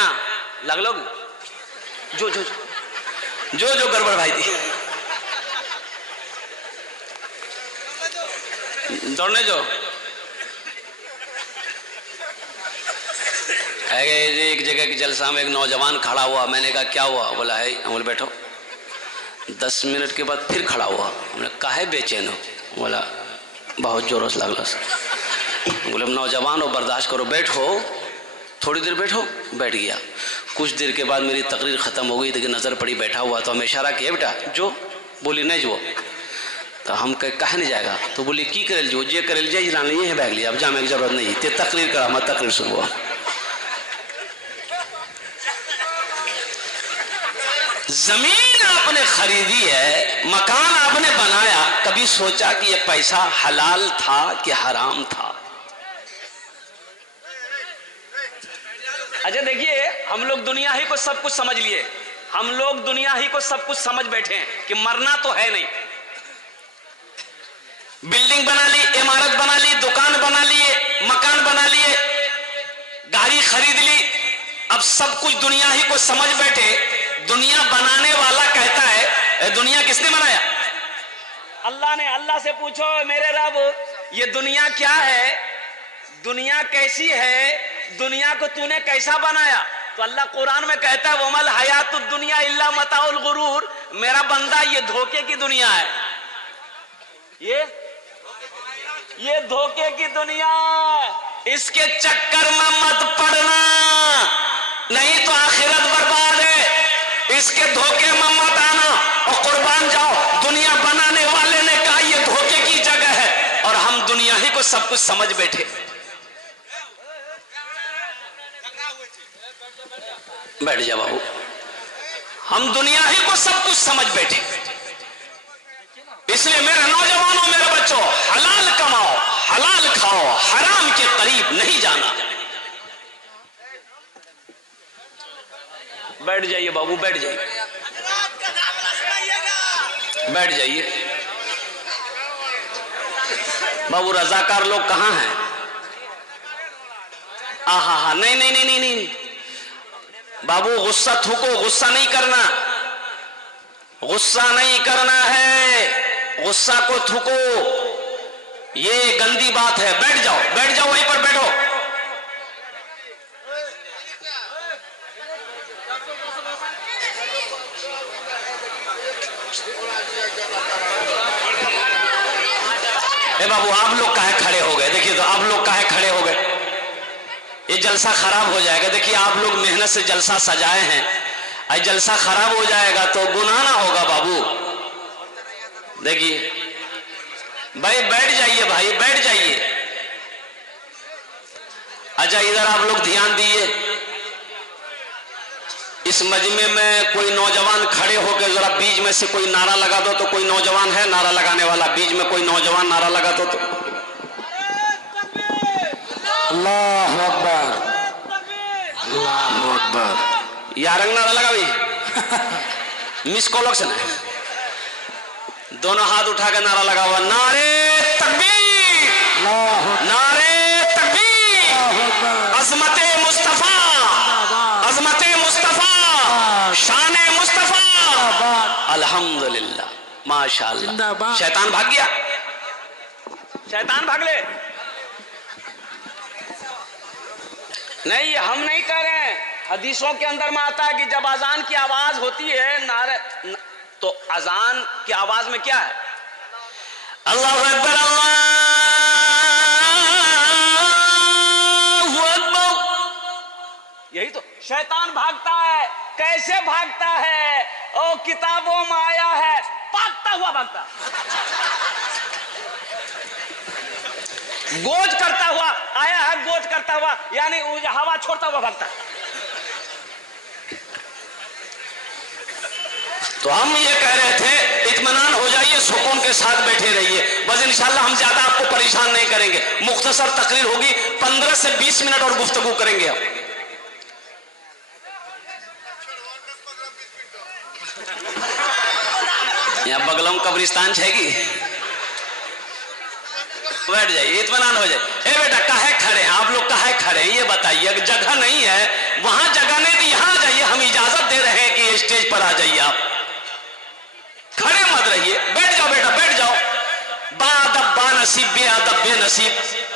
यहाँ लग लोग जो जो जो जो गड़बड़ भाई थी दौड़ने जो एक जगह की जलसा में एक नौजवान खड़ा हुआ। मैंने कहा क्या हुआ? बोला है। बोले बैठो। 10 मिनट के बाद फिर खड़ा हुआ। मैंने काहे बेचैन हो? बोला बहुत जोरों से लगला। बोले नौजवान हो, बर्दाश्त करो, बैठो, थोड़ी देर बैठो। बैठ गया। कुछ देर के बाद मेरी तकरीर ख़त्म हो गई, देखिए नज़र पड़ी बैठा हुआ। तो हमें इशारा किया बेटा जो। बोली नहीं जो। तो हम कहे नहीं जाएगा? तो बोली की करेल जो जे करेल जाए जान लिए बैग लिया, अब जाने की जरूरत नहीं, ते तकरीर करा, मैं तकरीर सुनवा। जमीन आपने खरीदी है, मकान आपने बनाया, कभी सोचा कि ये पैसा हलाल था कि हराम था? अच्छा देखिए, हम लोग दुनिया ही को सब कुछ समझ लिए, हम लोग दुनिया ही को सब कुछ समझ बैठे हैं कि मरना तो है नहीं। बिल्डिंग बना ली, इमारत बना ली, दुकान बना लिए, मकान बना लिए, गाड़ी खरीद ली, अब सब कुछ दुनिया ही को समझ बैठे। दुनिया बनाने वाला कहता है दुनिया किसने बनाया? अल्लाह ने। अल्लाह से पूछो मेरे रब ये दुनिया क्या है, दुनिया कैसी है, दुनिया को तूने कैसा बनाया? तो अल्लाह कुरान में कहता है वमल हयातुद दुनिया इल्ला मताउल गुरूर। मेरा बंदा ये धोखे की दुनिया है, ये धोखे की दुनिया, इसके चक्कर में मत पड़ना, नहीं तो आखिरत बर्बाद है। इसके धोखे में मत आना और कुर्बान जाओ। दुनिया बनाने वाले ने कहा ये धोखे की जगह है और हम दुनिया ही को सब कुछ समझ बैठे। बैठ जा बाबू, हम दुनिया ही को सब कुछ समझ बैठे। इसलिए मेरे नौजवानों, मेरे बच्चों, हलाल कमाओ, हलाल खाओ, हराम के करीब नहीं जाना। बैठ जाइए बाबू, बैठ जाइए, बैठ जाइए बाबू। रजाकार लोग कहाँ हैं? आहा, नहीं नहीं नहीं नहीं नहीं बाबू, गुस्सा थूको, गुस्सा नहीं करना, गुस्सा नहीं करना है, गुस्सा को थूको, ये गंदी बात है। बैठ जाओ, बैठ जाओ, वहीं पर बैठो। ए बाबू, आप लोग काहे खड़े हो गए? देखिए तो आप लोग काहे खड़े हो गए? ये जलसा खराब हो जाएगा। देखिए आप लोग मेहनत से जलसा सजाए हैं, और जलसा खराब हो जाएगा तो गुनाह ना होगा बाबू? देखिए भाई, बैठ जाइए भाई, बैठ जाइए। अच्छा इधर आप लोग ध्यान दिए, इस मजमे में कोई नौजवान खड़े होकर जरा बीच में से कोई नारा लगा दो। तो कोई नौजवान है नारा लगाने वाला? बीच में कोई नौजवान नारा लगा दो तो। अल्लाह अकबर, अल्लाह अकबर। यारंग नारा लगा भी मिस कॉलेक्शन है। दोनों हाथ उठा के नारा लगा हुआ, नारे तकबीर, नारे तकबीर, अज़मते मुस्तफा, अज़मते मुस्तफा, शाने मुस्तफा, अल्हम्दुलिल्लाह, माशाअल्लाह। शैतान भाग गया, शैतान भाग ले। नहीं, हम नहीं कह रहे हैं, हदीसों के अंदर में आता है कि जब अजान की आवाज होती है, नारे, तो अजान की आवाज में क्या है? अल्लाहु अकबर, अल्लाहु अकबर। यही तो शैतान भागता है। कैसे भागता है? ओ किताबों में आया है, भागता हुआ भागता, गोज करता हुआ आया है, गोज करता हुआ यानी हवा छोड़ता हुआ भागता। तो हम ये कह रहे थे इत्मीनान हो जाइए, सुकून के साथ बैठे रहिए, बस इंशाल्लाह हम ज्यादा आपको परेशान नहीं करेंगे। मुख्तसर तकरीर होगी, 15 से 20 मिनट और गुफ्तगू करेंगे हम। यहाँ बगलम कब्रिस्तान छेगी, बैठ जाइए, इत्मीनान हो जाए। ए बेटा काहे खड़े हैं आप लोग, काहे खड़े हैं ये बताइए। जाइए, जगह नहीं है वहां, जगह नहीं तो यहां आ जाइए, हम इजाजत दे रहे हैं कि स्टेज पर आ जाइए, आप खड़े मत रहिए, बैठ जाओ बेटा बैठ जाओ, बादब बानसीब बेअदब बेनसीब,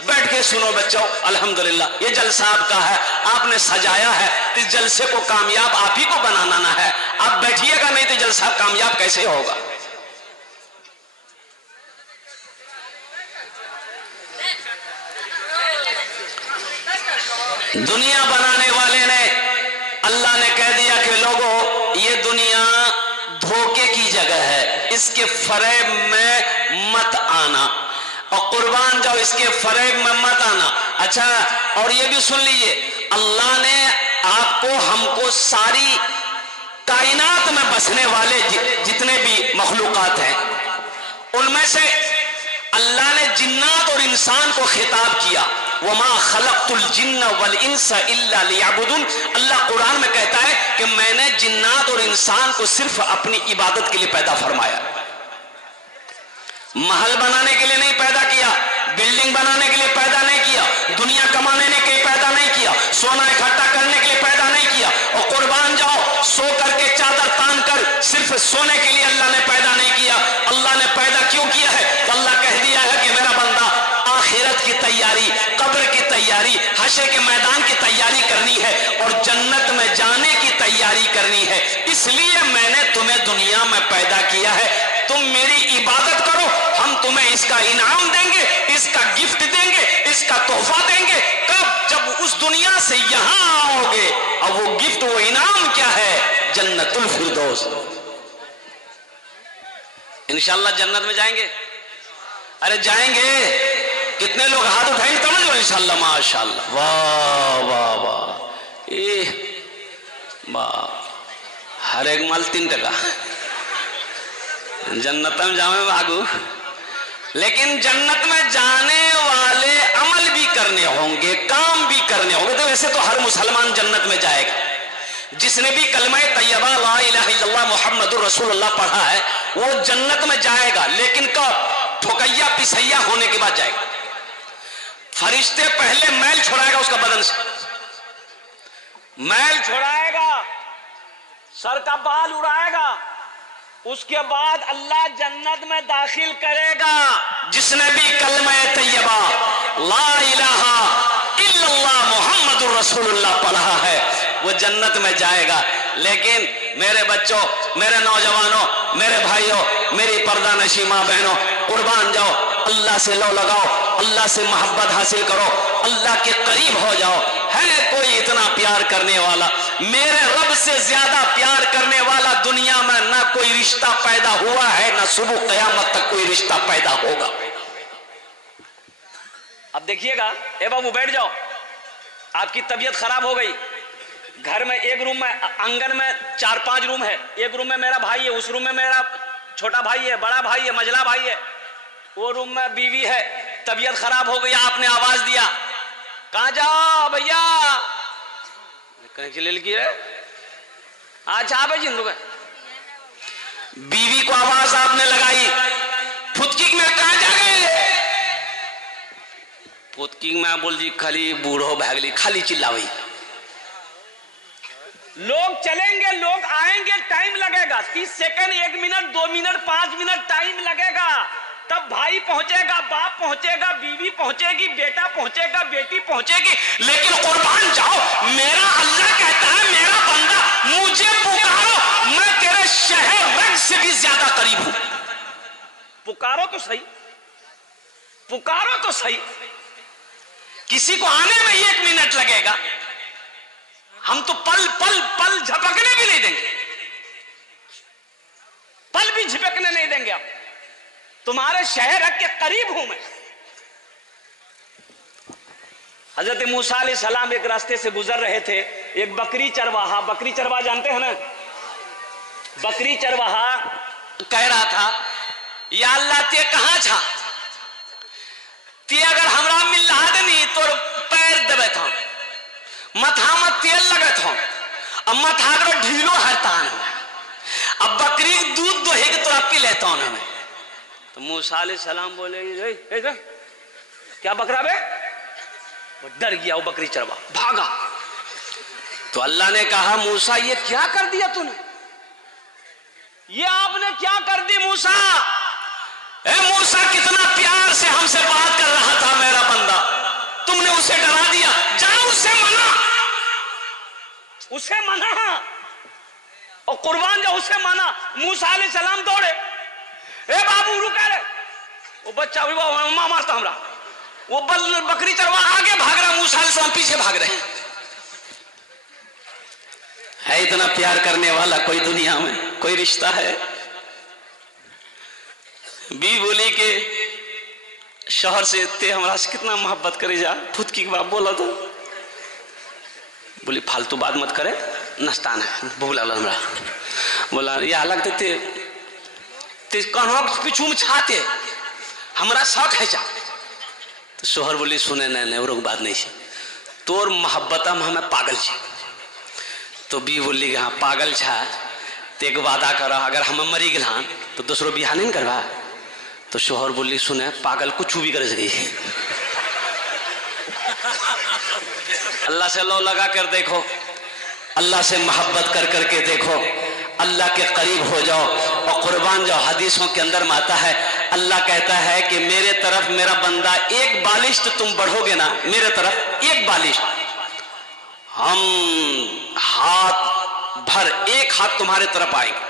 बैठ के सुनो बच्चों। अल्हम्दुलिल्लाह ये जलसा आपका है, आपने सजाया है, इस जलसे को कामयाब आप ही को बनाना है, आप बैठिएगा नहीं तो जलसा कामयाब कैसे होगा। दुनिया बनाने वाले ने, अल्लाह ने कह दिया कि लोगों ये दुनिया धोखे की जगह है, इसके फरेब में मत आना, और कुर्बान जाओ इसके फरेब में मत आना। अच्छा, और ये भी सुन लीजिए, अल्लाह ने आपको हमको सारी कायनात में बसने वाले जितने भी मखलूकात हैं उनमें से अल्लाह ने जिन्नात और इंसान को खिताब किया, वमा खलक़तुल जिन्न वल इंसा इल्ला लियअबुदून। अल्लाह कुरान में कहता है कि मैंने जिन्नात और इंसान को सिर्फ अपनी इबादत के लिए पैदा फरमाया, महल बनाने के लिए नहीं पैदा किया, बिल्डिंग बनाने के लिए पैदा नहीं किया, दुनिया कमाने के लिए पैदा नहीं किया, सोना इकट्ठा करने के लिए पैदा नहीं किया, और कुर्बान जाओ सो करके चादर तान कर सिर्फ सोने के लिए अल्लाह ने पैदा नहीं किया। अल्लाह ने पैदा क्यों किया है? तो अल्लाह कह दिया है कि मेरा बंदा आखिरत की तैयारी, कब्र की तैयारी, हशर के मैदान की तैयारी करनी है और जन्नत में जाने की तैयारी करनी है, इसलिए मैंने तुम्हें दुनिया में पैदा किया है। तुम मेरी इबादत करो, हम तुम्हें इसका इनाम देंगे, इसका गिफ्ट देंगे, इसका तोहफा देंगे। कब? जब उस दुनिया से यहां आओगे, और वो गिफ्ट वो इनाम क्या है? जन्नतुल फिरदौस। इंशाअल्लाह जन्नत में जाएंगे। अरे जाएंगे, कितने लोग हाथ उठाएंगे तब ना? इंशाअल्लाह माशाअल्लाह, वाह वाह वाह, वाह, हर एक माल 3 टका जन्नत में जावे आगू। लेकिन जन्नत में जाने वाले अमल भी करने होंगे, काम भी करने होंगे। तो वैसे तो हर मुसलमान जन्नत में जाएगा, जिसने भी कलमा तैयबा ला इलाहा इल्लल्लाह मुहम्मदुर रसूलुल्लाह पढ़ा है वो जन्नत में जाएगा। लेकिन कब? ठोकैया पिसैया होने के बाद जाएगा। फरिश्ते पहले मैल छोड़ाएगा उसका बदन से, मैल छोड़ाएगा, सर का बाल उड़ाएगा, उसके बाद अल्लाह जन्नत में दाखिल करेगा। जिसने भी कलमा तैयबा ला इलाहा इल्लल्लाह मुहम्मदुर रसूलुल्लाह पढ़ा है वो जन्नत में जाएगा। लेकिन मेरे बच्चों, मेरे नौजवानों, मेरे भाइयों, मेरी पर्दा नशी मां बहनों, कुर्बान जाओ, अल्लाह से लो लगाओ, अल्लाह से मोहब्बत हासिल करो, अल्लाह के करीब हो जाओ। है कोई इतना प्यार करने वाला? मेरे रब से ज्यादा प्यार करने वाला दुनिया में ना कोई रिश्ता पैदा हुआ है, ना सुबह कयामत तक कोई रिश्ता पैदा होगा। अब देखिएगा, ए बाबू बैठ जाओ, आपकी तबीयत खराब हो गई, घर में एक रूम में, आंगन में 4-5 रूम है, एक रूम में मेरा भाई है, उस रूम में मेरा छोटा भाई है, बड़ा भाई है, मझला भाई है, वो रूम में बीवी है, तबीयत खराब हो गई, आपने आवाज दिया, कहां जाओ भैया, अच्छा आप जिंदू बीवी को आवाज आपने लगाई, फुदकी में कहां जा गए? फुदकी में बोल जी खाली बूढ़ो भागली, खाली चिल्लावी। लोग चलेंगे, लोग आएंगे, टाइम लगेगा, 30 second, 1 minute, 2 minute, 5 minute time लगेगा। तब भाई पहुंचेगा, बाप पहुंचेगा, बीवी पहुंचेगी, बेटा पहुंचेगा, बेटी पहुंचेगी। लेकिन कुर्बान जाओ, मेरा अल्लाह कहता है मेरा बंदा मुझे पुकारो, मैं तेरे शहर रग से भी ज्यादा करीब हूं। पुकारो तो सही, पुकारो तो सही। किसी को आने में 1 मिनट लगेगा, हम तो पल पल पल झपकने भी नहीं देंगे, पल भी झपकने नहीं देंगे। आप तुम्हारे शहर के करीब हूं मैं। हजरत मूसा अलैहिस्सलाम एक रास्ते से गुजर रहे थे, एक बकरी चरवाहा, बकरी चरवाहा जानते हैं ना, बकरी चरवाहा कह रहा था, या अल्लाह ते कहां छा, ते अगर हमरा मिल रहा नहीं तो पैर दबे था, मथा में तेल लगे था, अब मथा को ढीलो हरतान है, अब बकरी दूध दोहे के तोरा पी लेता हूं मैं। तो मूसा अलैहिस्सलाम बोले क्या बकरा बे, वो डर गया, वो बकरी चरवा भागा। तो अल्लाह ने कहा मूसा ये क्या कर दिया तूने, ये आपने क्या कर दी मूसा? ए मूसा कितना प्यार से हमसे बात कर रहा था मेरा बंदा, तुमने उसे डरा दिया, जाओ उसे मना, उसे मना और कुर्बान जाओ, उसे मना। मूसा अलैहिस्सलाम दौड़े, ए बाबू रुका रे, वो बच्चा भी अम्मा मारता हमरा, वो बकरी चरवा आगे भाग रहा, मूसा अलैहिस्सलाम पीछे भाग रहे। है इतना प्यार करने वाला कोई दुनिया में कोई रिश्ता है? बी बोली के शहर से इतने हमारा से कितना मोहब्बत करे जा, खुद की बात बोला तो बोली फालतू बात मत करे, नस्तान है भूख लगल हमरा। बोला ये अलग ते कन्हों पीछू में छाते हमारा शौक है जा। तो शोहर बोली सुने नहीं और बात नहीं है, तोर मोहब्बत में हमें पागल छे। तो बी बोली हाँ पागल छा तो एक वादा करा, अगर हम मरी गल तो दूसरो बिहार नहीं करवा। तो शोहर बोली सुने पागल कुछ भी कर सके, अल्लाह से लो लगा कर देखो, अल्लाह से मोहब्बत कर करके देखो, अल्लाह के करीब हो जाओ और कुर्बान जाओ। हदीसों के अंदर में आता है अल्लाह कहता है कि मेरे तरफ मेरा बंदा एक बालिश तुम बढ़ोगे ना, मेरे तरफ एक बालिश, हम हाथ भर एक हाथ तुम्हारे तरफ आएंगे,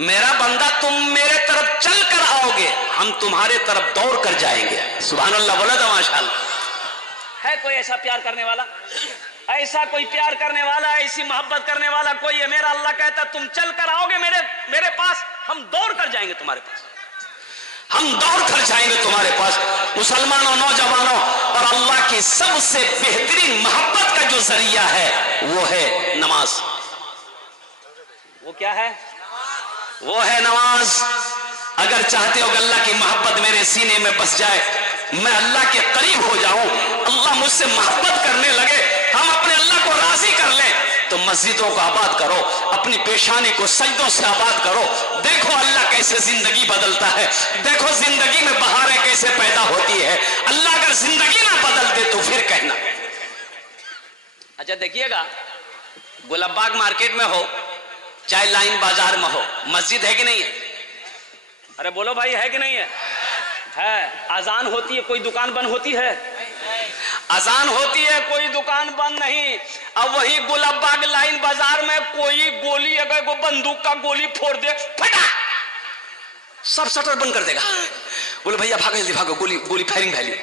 मेरा बंदा तुम मेरे तरफ चल कर आओगे, हम तुम्हारे तरफ दौड़ कर जाएंगे। सुभान अल्लाह, बोला था माशाअल्लाह। है कोई ऐसा प्यार करने वाला, ऐसा कोई प्यार करने वाला, ऐसी मोहब्बत करने वाला कोई है? मेरा अल्लाह कहता तुम चल कर आओगे मेरे पास, हम दौड़ कर जाएंगे तुम्हारे पास, हम दौड़ कर जाएंगे तुम्हारे पास। मुसलमानों, नौजवानों, और अल्लाह की सबसे बेहतरीन मोहब्बत का जो जरिया है वो है नमाज। वो क्या है? वो है नमाज। अगर चाहते हो कि अल्लाह की मोहब्बत मेरे सीने में बस जाए, मैं अल्लाह के करीब हो जाऊं, अल्लाह मुझसे मोहब्बत करने लगे, हम अपने अल्लाह को राजी कर लें, तो मस्जिदों को आबाद करो, अपनी पेशानी को सजदों से आबाद करो। देखो अल्लाह कैसे जिंदगी बदलता है, देखो जिंदगी में बहारें कैसे पैदा होती है। अल्लाह अगर जिंदगी ना बदल दे तो फिर कहना। अच्छा देखिएगा, गुलाबबाग मार्केट में हो चाहे लाइन बाजार में हो, मस्जिद है कि नहीं है? अरे बोलो भाई, है कि नहीं है? है। अजान होती है, कोई दुकान बंद होती है? अजान होती है, कोई दुकान बंद नहीं। अब वही गुलाबबाग लाइन बाजार में कोई गोली, अगर वो बंदूक का गोली फोड़ दे, फटा, सब शटर बंद कर देगा। बोले भैया भागो जल्दी भागो, गोली गोली फायरिंग भेले,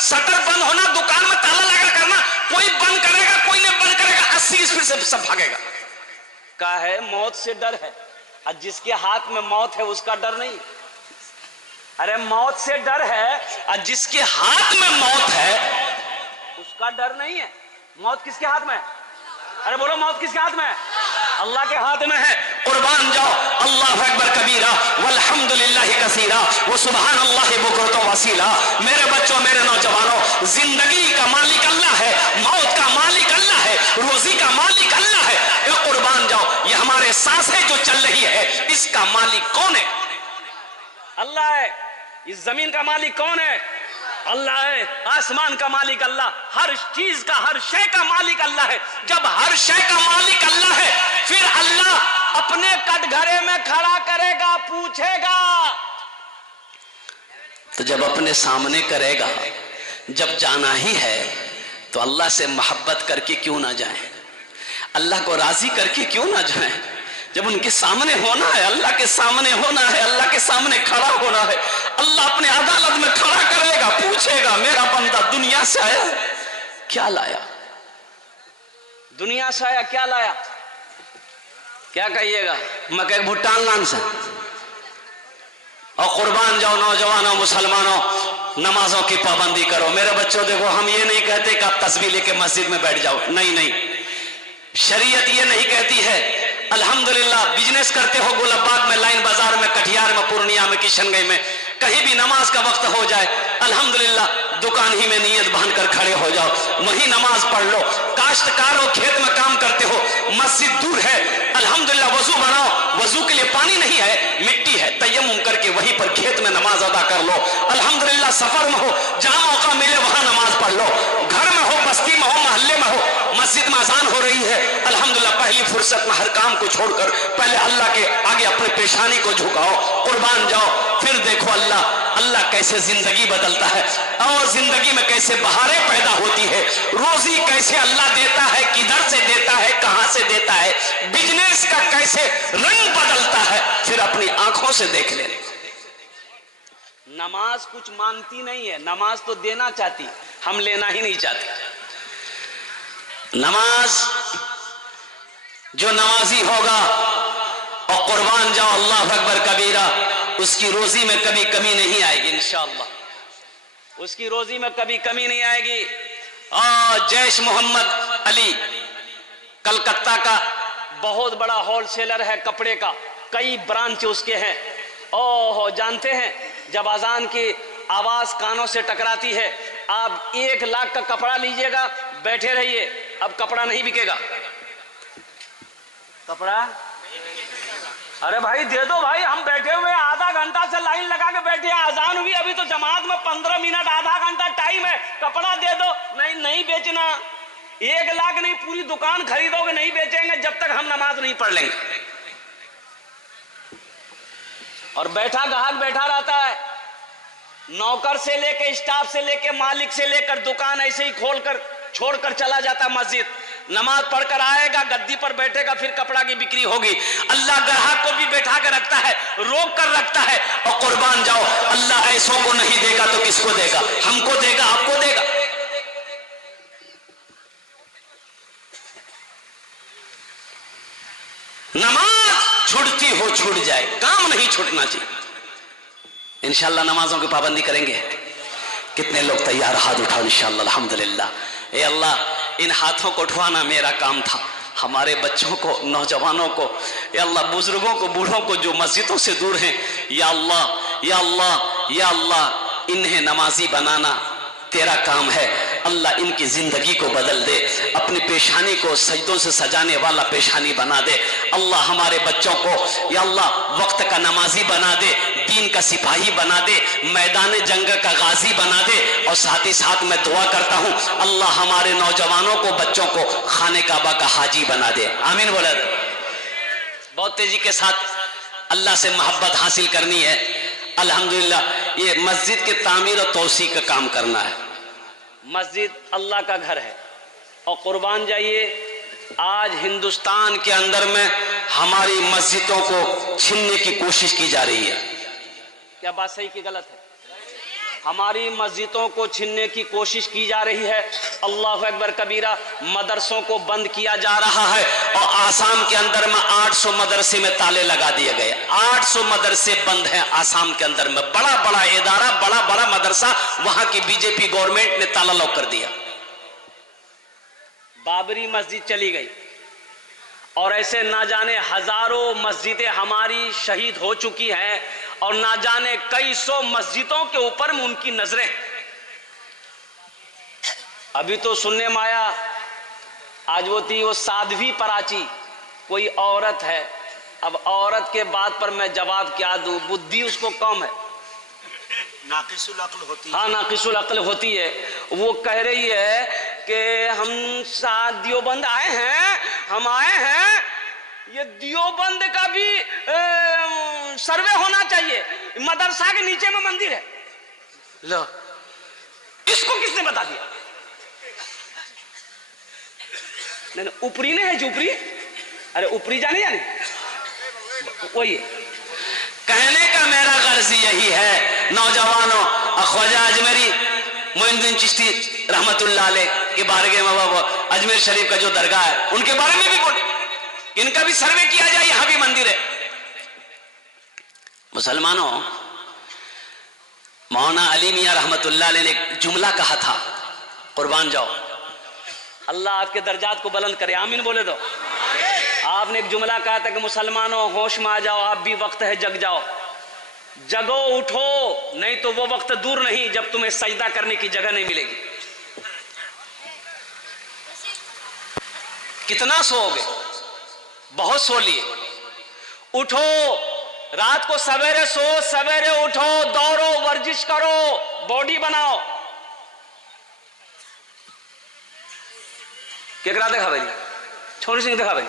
शटर बंद होना, दुकान में ताला लगा करना, कोई बंद करेगा कोई नहीं बंद करेगा, 80 स्पीड से सब भागेगा। का है मौत से डर है, और जिसके हाथ में मौत है उसका डर नहीं। अरे मौत से डर है, और जिसके हाथ में मौत है उसका डर नहीं है। मौत किसके हाथ में? अरे बोलो मौत किसके हाथ में है? अल्लाह के हाथ में है। कुर्बान जाओ, अल्लाहु अकबर कबीरा वल्हम्दुलिल्लाहि कसीरा व सुभान अल्लाहि बुकरतन वसीला। मेरे बच्चों, मेरे नौजवानों, जिंदगी का मालिक अल्लाह है, मौत का मालिक अल्लाह है, रोजी का मालिक अल्लाह है। ये कुर्बान जाओ, ये हमारे सांसें जो चल रही है इसका मालिक कौन है? अल्लाह है। इस जमीन का मालिक कौन है? अल्लाह है। आसमान का मालिक अल्लाह, हर चीज का, हर शय का मालिक अल्लाह है। जब हर शय का मालिक अल्लाह है, फिर अल्लाह अपने कटघरे में खड़ा करेगा, पूछेगा। तो जब अपने सामने करेगा, जब जाना ही है तो अल्लाह से मोहब्बत करके क्यों ना जाए, अल्लाह को राजी करके क्यों ना जाए। जब उनके सामने होना है, अल्लाह के सामने होना है, अल्लाह के सामने खड़ा होना है, अल्लाह अपने अदालत में खड़ा करेगा, पूछेगा मेरा बंदा दुनिया से आया क्या लाया, दुनिया से आया क्या लाया? क्या कहिएगा? मक्के भुट्टान लान से। और कुर्बान जाओ नौजवानों, मुसलमानों, नमाजों की पाबंदी करो। मेरे बच्चों देखो, हम ये नहीं कहते कि आप तस्बीह लेके मस्जिद में बैठ जाओ, नहीं नहीं, शरीयत ये नहीं कहती है। अल्हम्दुलिल्लाह बिजनेस करते हो गुलाबबाग में, लाइन बाजार में, कटिहार में, पूर्णिया में, किशनगंज में, कहीं भी नमाज का वक्त हो जाए अल्हम्दुलिल्लाह दुकान ही में नियत बांधकर खड़े हो जाओ, वहीं नमाज पढ़ लो। काश्तकार हो, खेत में काम करते हो, मस्जिद दूर है, अल्हम्दुलिल्लाह वजू बनाओ, वजू के लिए पानी नहीं है, मिट्टी है, तयम्मुम करके वहीं पर खेत में नमाज अदा कर लो। अल्हम्दुलिल्लाह सफर में हो, जहां मौका मिले वहां नमाज पढ़ लो। घर में हो, बस्ती में हो, मोहल्ले में हो, मस्जिद में अजान हो रही है, अल्हम्दुलिल्लाह पहली फुर्सत में हर काम को छोड़कर पहले अल्लाह के आगे अपने पेशानी को झुकाओ, कुर्बान जाओ, फिर देखो अल्लाह कैसे जिंदगी बदलता है और जिंदगी में कैसे बहारें पैदा होती है, रोजी कैसे अल्लाह देता है, किधर से देता है, कहां से देता है, बिजनेस का कैसे रंग बदलता है, फिर अपनी आंखों से देख ले। नमाज कुछ मांगती नहीं है, नमाज तो देना चाहती, हम लेना ही नहीं चाहते। नमाज जो नमाजी होगा और कुर्बान जाओ अल्लाह अकबर कबीरा, उसकी रोजी में कभी कमी नहीं आएगी इंशाअल्लाह, उसकी रोजी में कभी कमी नहीं आएगी। और जैश मोहम्मद अली कलकत्ता का बहुत बड़ा होलसेलर है कपड़े का, कई ब्रांच उसके हैं। ओहो, जानते हैं जब अजान की आवाज कानों से टकराती है, आप 1 लाख का कपड़ा लीजिएगा, बैठे रहिए, अब कपड़ा नहीं बिकेगा। कपड़ा अरे भाई दे दो भाई, हम बैठे हुए आधा घंटा से लाइन लगा के बैठे हैं, अजान हुई अभी तो जमात में 15 मिनट आधा घंटा टाइम है, कपड़ा दे दो। नहीं बेचना, 1 लाख नहीं पूरी दुकान खरीदोगे, नहीं बेचेंगे जब तक हम नमाज नहीं पढ़ लेंगे। और बैठा ग्राहक बैठा रहता है, नौकर से लेके स्टाफ से लेके मालिक से लेकर दुकान ऐसे ही खोलकर छोड़कर चला जाता मस्जिद, नमाज पढ़कर आएगा, गद्दी पर बैठेगा, फिर कपड़ा की बिक्री होगी। अल्लाह ग्राहक को भी बैठा कर रखता है, रोक कर रखता है। और कुर्बान जाओ, अल्लाह ऐसों को नहीं देगा तो किसको देगा? हमको देगा, आपको देगा। नमाज छूटती हो छूट जाए, काम नहीं छूटना चाहिए। इंशाअल्लाह नमाजों की पाबंदी करेंगे। कितने लोग तैयार? हाथ उठाओ इंशाअल्लाह। अल्हम्दुलिल्लाह। ए अल्लाह, इन हाथों को उठवाना मेरा काम था। हमारे बच्चों को, नौजवानों को, या अल्लाह बुजुर्गों को, बूढ़ों को जो मस्जिदों से दूर हैं, या अल्लाह या अल्लाह या अल्लाह, इन्हें नमाजी बनाना तेरा काम है। अल्लाह इनकी जिंदगी को बदल दे, अपनी पेशानी को सजदों से सजाने वाला पेशानी बना दे। अल्लाह हमारे बच्चों को या अल्लाह वक्त का नमाजी बना दे, दीन का सिपाही बना दे, मैदान जंग का गाजी बना दे। और साथ ही साथ मैं दुआ करता हूँ अल्लाह हमारे नौजवानों को, बच्चों को खाने काबा का हाजी बना दे। आमीन बोला। बहुत तेजी के साथ अल्लाह से मोहब्बत हासिल करनी है। अल्हम्दुलिल्लाह, ये मस्जिद के तामीर और तौसी का काम करना है। मस्जिद अल्लाह का घर है। और कुर्बान जाइए, आज हिंदुस्तान के अंदर में हमारी मस्जिदों को छीनने की कोशिश की जा रही है। क्या बात सही कि गलत है? हमारी मस्जिदों को छीनने की कोशिश की जा रही है। अल्लाह अकबर कबीरा। मदरसों को बंद किया जा रहा है। और आसाम के अंदर में 800 मदरसे में ताले लगा दिए गए। 800 मदरसे बंद हैं आसाम के अंदर में। बड़ा बड़ा इदारा, बड़ा बड़ा मदरसा, वहां की बीजेपी गवर्नमेंट ने ताला लॉक कर दिया। बाबरी मस्जिद चली गई। और ऐसे ना जाने हजारों मस्जिदें हमारी शहीद हो चुकी हैं। और ना जाने कई सौ मस्जिदों के ऊपर में उनकी नजरें। अभी तो सुनने में आया, आज वो थी वो साध्वी पराची, कोई औरत है। अब औरत के बात पर मैं जवाब क्या दूं? बुद्धि उसको कम है, नाकिसुल अक्ल होती है। हाँ, नाकिसुल अक्ल होती है। वो कह रही है कि हम दियोबंद आए हैं, हम आए हैं, ये दियोबंद का भी सर्वे होना चाहिए। मदरसा के नीचे में मंदिर है। लो, इसको किसने बता दिया? नहीं, ऊपरी ने है जो ऊपरी। अरे ऊपरी जाने वही कहने का मेरा गर्ज यही है, नौजवानों, ख्वाजा अजमेरी मोइनुद्दीन चिश्ती रहमतुल्लाह अलैह के बारगाह में अजमेर शरीफ का जो दरगाह है, उनके बारे में भी बोले, इनका भी सर्वे किया जाए। यहां भी मंदिर है। मुसलमानों, मौलाना अली मियां रहमतुल्लाह अलैह ने एक जुमला कहा था, कुर्बान जाओ, अल्लाह आपके दर्जात को बुलंद करे। आमीन बोले दो। आपने एक जुमला कहा था कि मुसलमानों होश में आ जाओ, आप भी वक्त है जग जाओ। जगो उठो, नहीं तो वो वक्त दूर नहीं जब तुम्हें सजदा करने की जगह नहीं मिलेगी। कितना सोओगे? बहुत सो लिए। उठो, रात को सवेरे सो, सवेरे उठो, दौड़ो, वर्जिश करो, बॉडी बनाओ। केकरा देखा भाई? छोरी सिंह देखा भाई?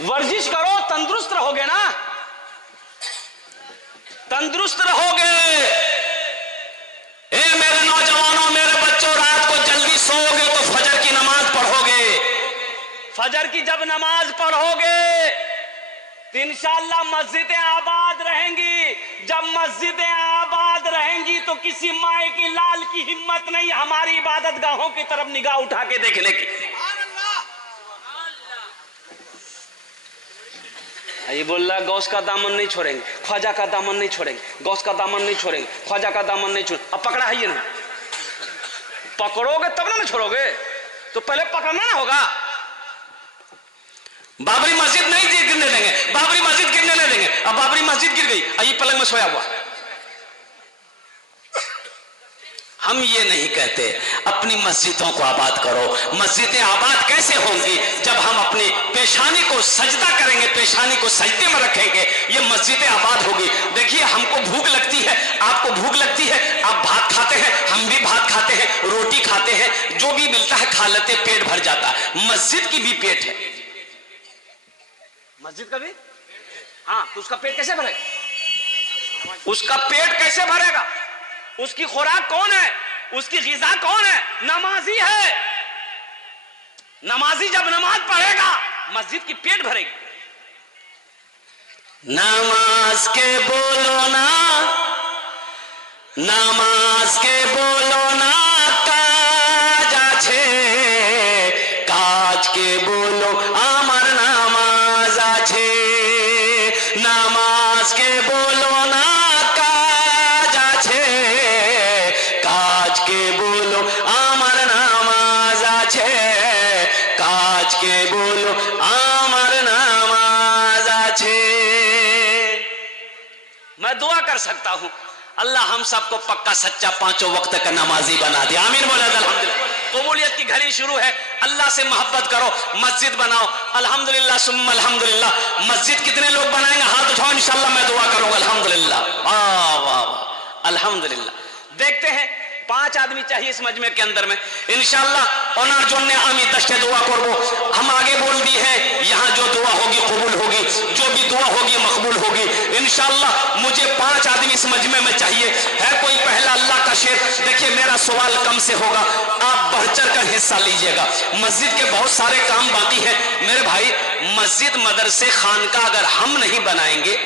वर्जिश करो, तंदुरुस्त रहोगे ना, तंदुरुस्त रहोगे। ए मेरे नौजवानों, मेरे बच्चों, रात को जल्दी सोओगे तो फजर की नमाज पढ़ोगे। फजर की जब नमाज पढ़ोगे तो इंशाअल्लाह मस्जिदें आबाद रहेंगी। जब मस्जिदें आबाद रहेंगी तो किसी माए की लाल की हिम्मत नहीं हमारी इबादत गाहों की तरफ निगाह उठा के देखने की। ये बोल रहा गौस का दामन नहीं छोड़ेंगे, ख्वाजा का दामन नहीं छोड़ेंगे, गौस का दामन नहीं छोड़ेंगे, ख्वाजा का दामन नहीं छोड़ेंगे। अब पकड़ा है ये ना, पकड़ोगे तब ना छोड़ोगे, तो पहले पकड़ना ना होगा। बाबरी मस्जिद नहीं गिरने देंगे, बाबरी मस्जिद गिरने नहीं देंगे। अब बाबरी मस्जिद गिर गई, ये पलंग में सोया हुआ। हम ये नहीं कहते अपनी मस्जिदों को आबाद करो। मस्जिदें आबाद कैसे होंगी? जब हम अपनी पेशानी को सजदा करेंगे, पेशानी को सजदे में रखेंगे, ये मस्जिदें आबाद होगी। देखिए, हमको भूख लगती है, आपको भूख लगती है, आप भात खाते हैं, हम भी भात खाते हैं, रोटी खाते हैं, जो भी मिलता है खा लेते, पेट भर जाता है। मस्जिद की भी पेट है, मस्जिद का भी। हाँ, तो उसका पेट कैसे भरेगा? उसका पेट कैसे भरेगा? उसकी खुराक कौन है? उसकी ग़िज़ा कौन है? नमाजी है। नमाजी जब नमाज पढ़ेगा, मस्जिद की पेट भरेगी। नमाज के बोलो ना, नमाज के बोलो ना, काज आछे, काज के बोलो आमार नामाज आछे। नमाज के बोलो ना, काज आछे, काज के बोलो आमार नामाज आछे, काज के बोलो आमार नामाज आछे। मैं दुआ कर सकता हूं, अल्लाह हम सबको पक्का सच्चा पांचों वक्त का नमाजी बना दिया। आमीन बोला अल्हम्दुलिल्लाह। कबूलियत की घड़ी शुरू है। अल्लाह से मोहब्बत करो, मस्जिद बनाओ। अल्हम्दुलिल्लाह सुम्मा अल्हम्दुलिल्लाह। मस्जिद कितने लोग बनाएंगे? हाथ उठाओ, इंशाअल्लाह मैं दुआ करूंगा। अल्हम्दुलिल्लाह, वाह वाह, अल्हम्दुलिल्लाह। देखते हैं, 5 आदमी चाहिए इस मजमे के अंदर में इंशाअल्लाह। ओनार जोन्ने आमी दस्ते दुआ करबो। हम आगे बोल दी है, यहाँ जो दुआ होगी कबूल होगी, जो भी दुआ होगी मकबूल होगी इंशाअल्लाह। मुझे 5 आदमी इस मजमे में चाहिए। है कोई पहला अल्लाह का शेर? देखिए, मेरा सवाल कम से होगा, आप बढ़ चढ़ कर हिस्सा लीजिएगा। मस्जिद के बहुत सारे काम बाकी हैं मेरे भाई। मस्जिद, मदरसे, खानका अगर हम नहीं बनाएंगे